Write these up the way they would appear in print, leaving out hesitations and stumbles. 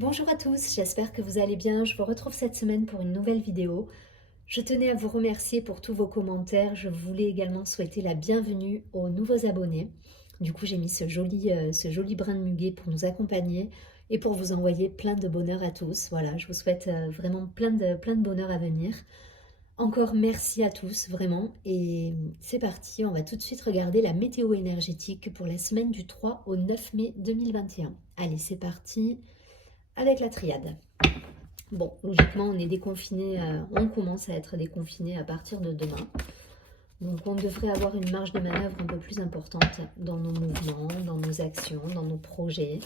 Bonjour à tous, j'espère que vous allez bien. Je vous retrouve cette semaine pour une nouvelle vidéo. Je tenais à vous remercier pour tous vos commentaires. Je voulais également souhaiter la bienvenue aux nouveaux abonnés. Du coup, j'ai mis ce joli brin de muguet pour nous accompagner et pour vous envoyer plein de bonheur à tous. Voilà, je vous souhaite vraiment plein de bonheur à venir. Encore merci à tous, vraiment. Et c'est parti, on va tout de suite regarder la météo énergétique pour la semaine du 3 au 9 mai 2021. Allez, c'est parti avec la triade. Bon, logiquement, on est déconfiné, on commence à être déconfiné à partir de demain. Donc, on devrait avoir une marge de manœuvre un peu plus importante dans nos mouvements, dans nos actions, dans nos projets.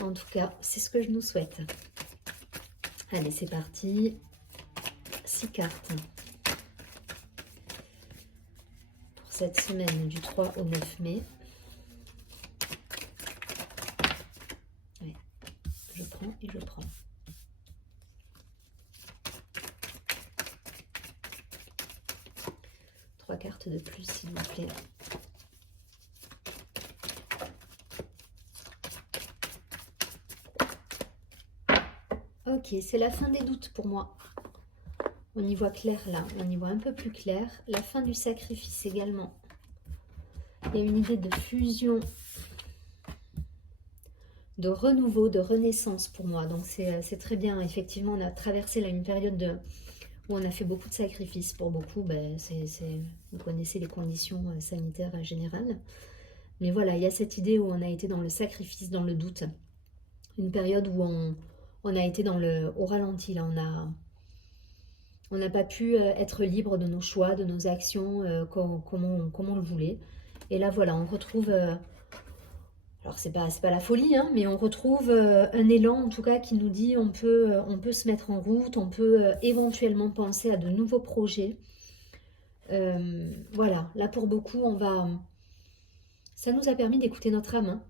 En tout cas, c'est ce que je nous souhaite. Allez, c'est parti. 6 cartes pour cette semaine du 3 au 9 mai. Ouais, je prends et je prends. Trois cartes de plus, s'il vous plaît. Ok, c'est la fin des doutes pour moi. On y voit clair là, on y voit un peu plus clair. La fin du sacrifice également. Il y a une idée de fusion, de renouveau, de renaissance pour moi. Donc c'est très bien. Effectivement, on a traversé là une période où on a fait beaucoup de sacrifices. Pour beaucoup, vous connaissez les conditions sanitaires générales. Mais voilà, il y a cette idée où on a été dans le sacrifice, dans le doute. Une période où on a été au ralenti. Là, on n'a pas pu être libre de nos choix, de nos actions, comme on le voulait. Et là, voilà, on retrouve... alors, c'est pas la folie, hein, mais on retrouve un élan, en tout cas, qui nous dit on peut se mettre en route, on peut éventuellement penser à de nouveaux projets. Voilà, là, pour beaucoup, ça nous a permis d'écouter notre âme, hein,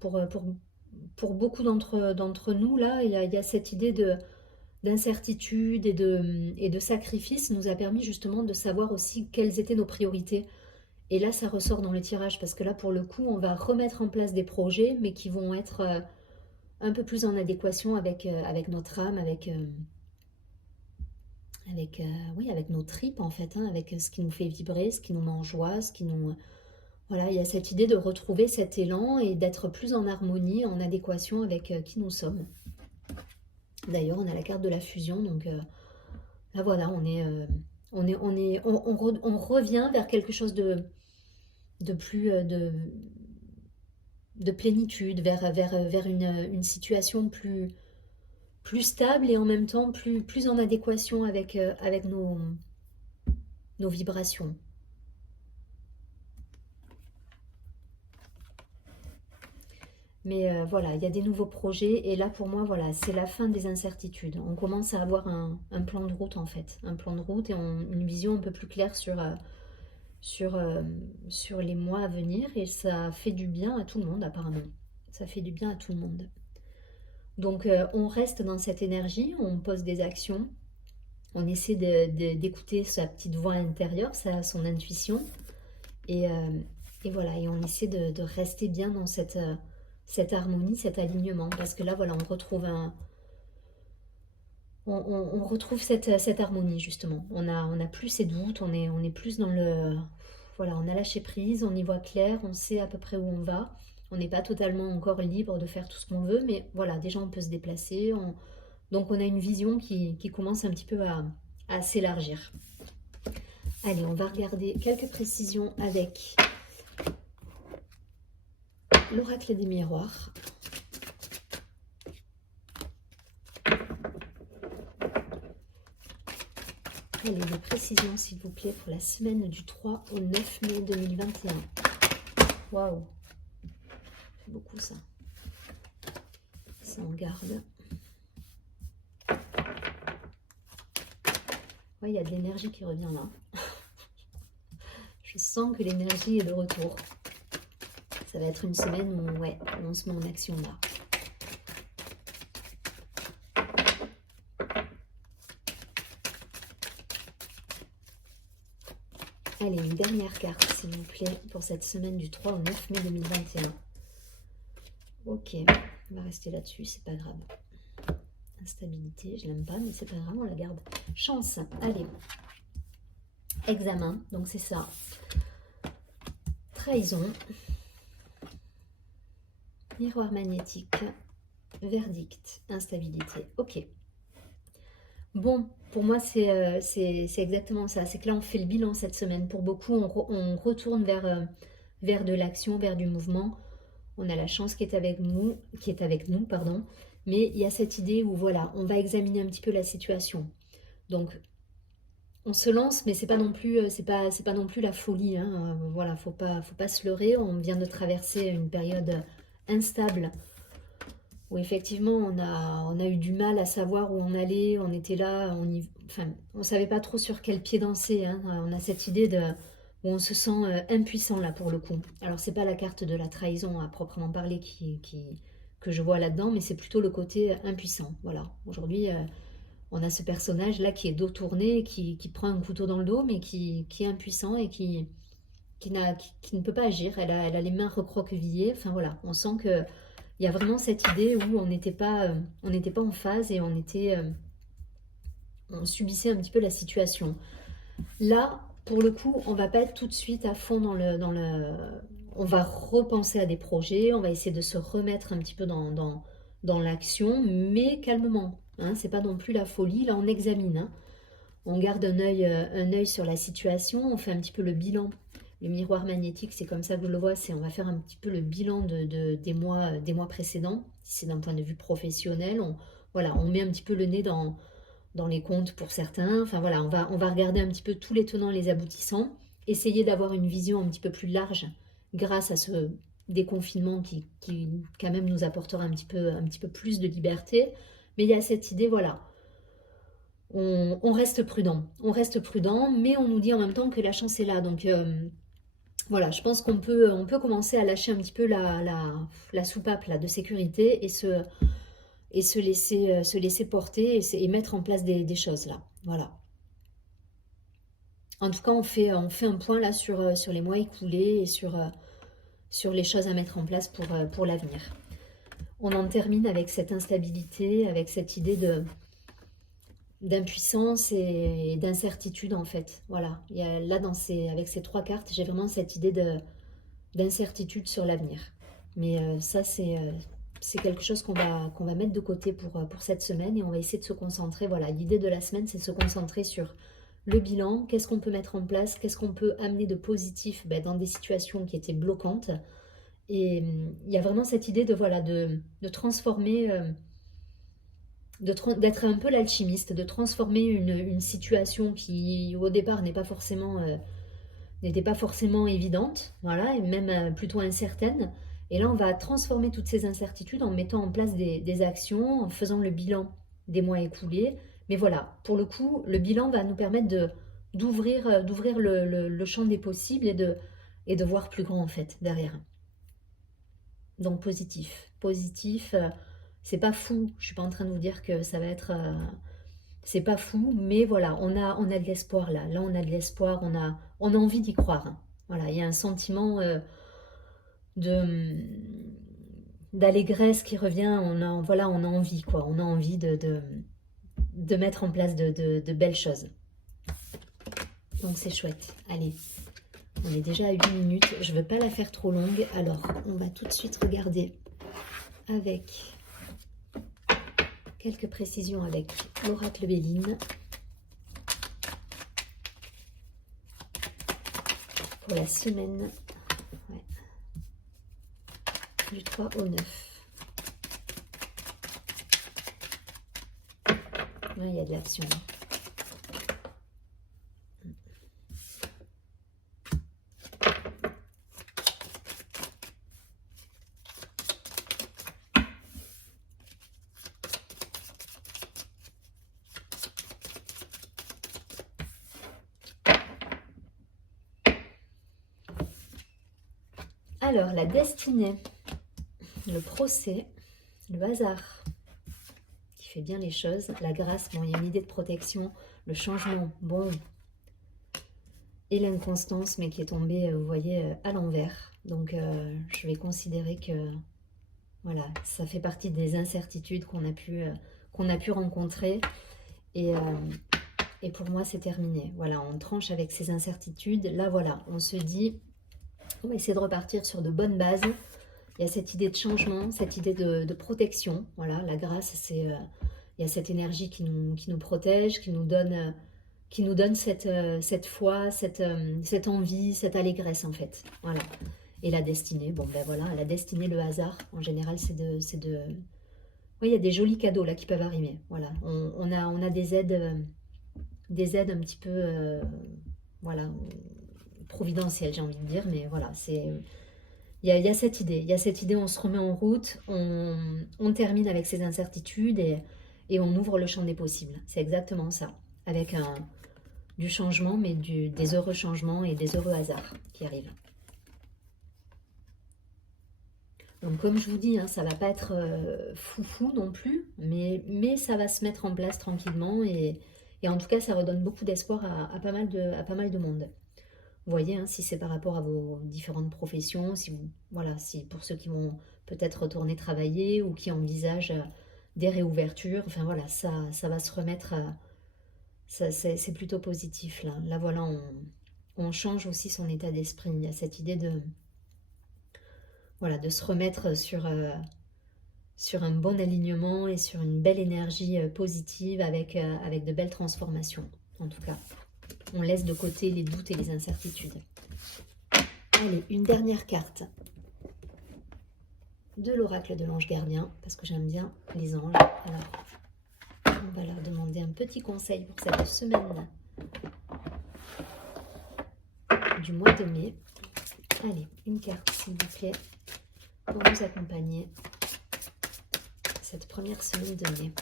pour beaucoup d'entre nous, là, il y a cette idée d'incertitude et de sacrifice nous a permis justement de savoir aussi quelles étaient nos priorités. Et là, ça ressort dans le tirage parce que là, pour le coup, on va remettre en place des projets, mais qui vont être un peu plus en adéquation avec notre âme, oui, avec nos tripes en fait, hein, avec ce qui nous fait vibrer, ce qui nous met en joie, ce qui nous... Voilà, il y a cette idée de retrouver cet élan et d'être plus en harmonie, en adéquation avec qui nous sommes. D'ailleurs, on a la carte de la fusion, donc là voilà, on revient vers quelque chose de plus de plénitude, vers une situation plus stable et en même temps plus en adéquation avec nos vibrations. Mais voilà, il y a des nouveaux projets et là pour moi, voilà, c'est la fin des incertitudes. On commence à avoir un plan de route en fait, un plan de route et une vision un peu plus claire sur les mois à venir et ça fait du bien à tout le monde apparemment. Ça fait du bien à tout le monde. Donc on reste dans cette énergie, on pose des actions, on essaie d'écouter sa petite voix intérieure, son intuition et, voilà, et on essaie de rester bien dans cette harmonie, cet alignement parce que là voilà, on retrouve on retrouve cette harmonie justement. On a plus ces doutes, on est plus dans le... Voilà, on a lâché prise, on y voit clair, on sait à peu près où on va. On n'est pas totalement encore libre de faire tout ce qu'on veut, mais voilà, déjà on peut se déplacer. Donc on a une vision qui commence un petit peu à s'élargir. Allez, on va regarder quelques précisions avec l'oracle des miroirs. Allez, des précisions s'il vous plaît pour la semaine du 3 au 9 mai 2021. Waouh, c'est beaucoup ça. Ça en garde. Ouais, il y a de l'énergie qui revient là. Je sens que l'énergie est de retour. Ça va être une semaine où, ouais, on se met en action là. Allez, une dernière carte, s'il vous plaît, pour cette semaine du 3 au 9 mai 2021. Ok. On va rester là-dessus, c'est pas grave. Instabilité, je l'aime pas, mais c'est pas grave, on la garde. Chance, allez. Examen, donc c'est ça. Trahison. Miroir magnétique. Verdict. Instabilité. Ok. Bon, pour moi, c'est exactement ça. C'est que là, on fait le bilan cette semaine. Pour beaucoup, on retourne vers de l'action, vers du mouvement. On a la chance qui est avec nous, pardon. Mais il y a cette idée où, voilà, on va examiner un petit peu la situation. Donc, on se lance, mais c'est pas non plus, c'est pas non plus la folie, hein. Voilà, faut pas se leurrer. On vient de traverser une période instable où effectivement on a eu du mal à savoir où on allait. On était là, enfin, on savait pas trop sur quel pied danser, hein. On a cette idée où on se sent impuissant là pour le coup. Alors c'est pas la carte de la trahison à proprement parler que je vois là-dedans, mais c'est plutôt le côté impuissant. Voilà, aujourd'hui. On a ce personnage-là qui est dos tourné, qui prend un couteau dans le dos, mais qui est impuissant et qui ne peut pas agir. Elle a les mains recroquevillées. Enfin voilà, on sent qu'il y a vraiment cette idée où on n'était pas en phase et on subissait un petit peu la situation. Là, pour le coup, on va pas être tout de suite à fond on va repenser à des projets, on va essayer de se remettre un petit peu dans l'action, mais calmement. Hein, c'est pas non plus la folie, là on examine. Hein. On garde un œil sur la situation, on fait un petit peu le bilan. Le miroir magnétique, c'est comme ça que je le vois, on va faire un petit peu le bilan des mois précédents. Si c'est d'un point de vue professionnel, voilà, on met un petit peu le nez dans les comptes pour certains. Enfin voilà, on va regarder un petit peu tous les tenants et les aboutissants, essayer d'avoir une vision un petit peu plus large grâce à ce déconfinement qui quand même nous apportera un petit peu plus de liberté. Mais il y a cette idée, voilà, on reste prudent, mais on nous dit en même temps que la chance est là. Donc voilà, je pense qu'on peut commencer à lâcher un petit peu la soupape là, de sécurité et se laisser porter et mettre en place des choses là. Voilà. En tout cas, on fait un point là sur les mois écoulés et sur les choses à mettre en place pour l'avenir. On en termine avec cette instabilité, avec cette idée d'impuissance et d'incertitude en fait. Voilà. Il y a, là, avec ces trois cartes, j'ai vraiment cette idée d'incertitude sur l'avenir. Mais ça, c'est quelque chose qu'on va mettre de côté pour cette semaine et on va essayer de se concentrer. Voilà, l'idée de la semaine, c'est de se concentrer sur le bilan, qu'est-ce qu'on peut mettre en place, qu'est-ce qu'on peut amener de positif dans des situations qui étaient bloquantes. Et il y a vraiment cette idée de transformer, d'être un peu l'alchimiste, de transformer une situation qui au départ n'était pas forcément évidente, voilà, et même plutôt incertaine. Et là, on va transformer toutes ces incertitudes en mettant en place des actions, en faisant le bilan des mois écoulés. Mais voilà, pour le coup, le bilan va nous permettre d'ouvrir le champ des possibles et de voir plus grand en fait derrière. Donc positif, c'est pas fou. Je suis pas en train de vous dire que ça va être, c'est pas fou, mais voilà, on a de l'espoir là. Là, on a de l'espoir, on a envie d'y croire. Hein. Voilà, il y a un sentiment de d'allégresse qui revient. On a envie quoi. On a envie de mettre en place de belles choses. Donc c'est chouette. Allez, on est déjà à 8 minutes. Je veux pas la faire trop longue. Alors, on va tout de suite regarder avec quelques précisions avec l'oracle Béline pour la semaine du 3 au 9. Il y a de l'action. Alors, la destinée, le procès, le hasard, qui fait bien les choses, la grâce, bon, il y a une idée de protection, le changement, bon, et l'inconstance, mais qui est tombée, vous voyez, à l'envers. Donc, je vais considérer que, Voilà, ça fait partie des incertitudes qu'on a pu rencontrer. Et, et pour moi, c'est terminé. Voilà, on tranche avec ces incertitudes. Là, voilà, on se dit, on va essayer de repartir sur de bonnes bases. Il y a cette idée de changement, cette idée de protection. Voilà, la grâce, c'est, il y a cette énergie qui nous protège, qui nous donne cette foi, cette envie, cette allégresse en fait. Voilà. Et la destinée, bon ben voilà, la destinée, le hasard, en général, oui, il y a des jolis cadeaux là qui peuvent arriver. Voilà, on a des aides un petit peu, voilà, providentielles, j'ai envie de dire, mais voilà, il y a cette idée, on se remet en route, on termine avec ces incertitudes et on ouvre le champ des possibles. C'est exactement ça, avec du changement, mais des heureux changements et des heureux hasards qui arrivent. Donc comme je vous dis, hein, ça va pas être foufou non plus, mais ça va se mettre en place tranquillement et en tout cas ça redonne beaucoup d'espoir à pas mal de monde. Vous voyez, hein, si c'est par rapport à vos différentes professions, si vous, voilà, si pour ceux qui vont peut-être retourner travailler ou qui envisagent des réouvertures, enfin voilà, ça va se remettre, c'est plutôt positif là. Là voilà, on change aussi son état d'esprit. Il y a cette idée de, voilà, de se remettre sur un bon alignement et sur une belle énergie positive avec de belles transformations. En tout cas, on laisse de côté les doutes et les incertitudes. Allez, une dernière carte de l'oracle de l'ange gardien, parce que j'aime bien les anges. Alors, on va leur demander un petit conseil pour cette semaine du mois de mai. Allez, une carte s'il vous plaît, pour nous accompagner cette première semaine de mai.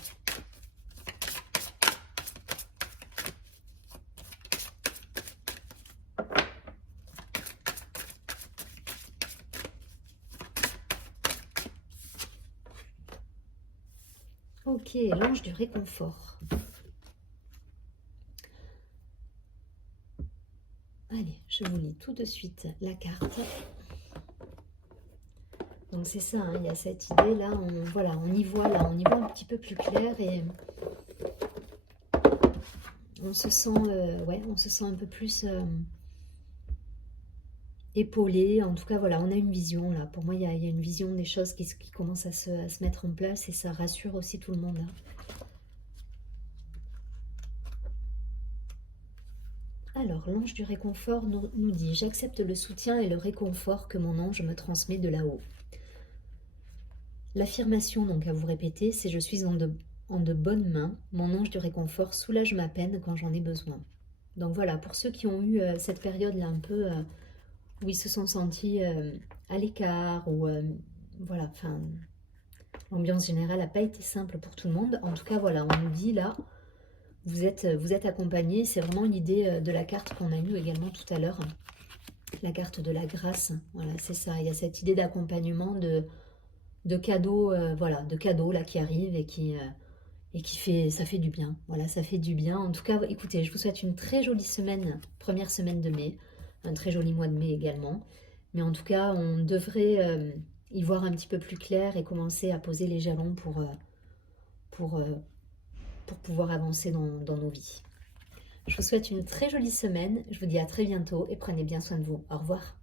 Ok, l'ange du réconfort. Allez, je vous lis tout de suite la carte. Donc c'est ça, hein, il y a cette idée là, voilà, on y voit un petit peu plus clair et on se sent, ouais, on se sent un peu plus épaulé. En tout cas, voilà, on a une vision là. Pour moi, il y a une vision des choses qui commencent à se mettre en place et ça rassure aussi tout le monde. Alors, l'ange du réconfort nous dit « J'accepte le soutien et le réconfort que mon ange me transmet de là-haut. » L'affirmation donc à vous répéter, c'est « Je suis en de bonnes mains. Mon ange du réconfort soulage ma peine quand j'en ai besoin. » Donc voilà, pour ceux qui ont eu cette période-là un peu où ils se sont sentis à l'écart, ou voilà, enfin, l'ambiance générale n'a pas été simple pour tout le monde. En tout cas, voilà, on nous dit là, vous êtes accompagnés. C'est vraiment l'idée de la carte qu'on a eue également tout à l'heure, la carte de la grâce. Voilà, c'est ça. Il y a cette idée d'accompagnement, de cadeaux, voilà, de cadeaux là qui arrivent et qui fait, ça fait du bien. Voilà, ça fait du bien. En tout cas, écoutez, je vous souhaite une très jolie semaine, première semaine de mai, un très joli mois de mai également. Mais en tout cas, on devrait y voir un petit peu plus clair et commencer à poser les jalons pour pouvoir avancer dans nos vies. Je vous souhaite une très jolie semaine. Je vous dis à très bientôt et prenez bien soin de vous. Au revoir.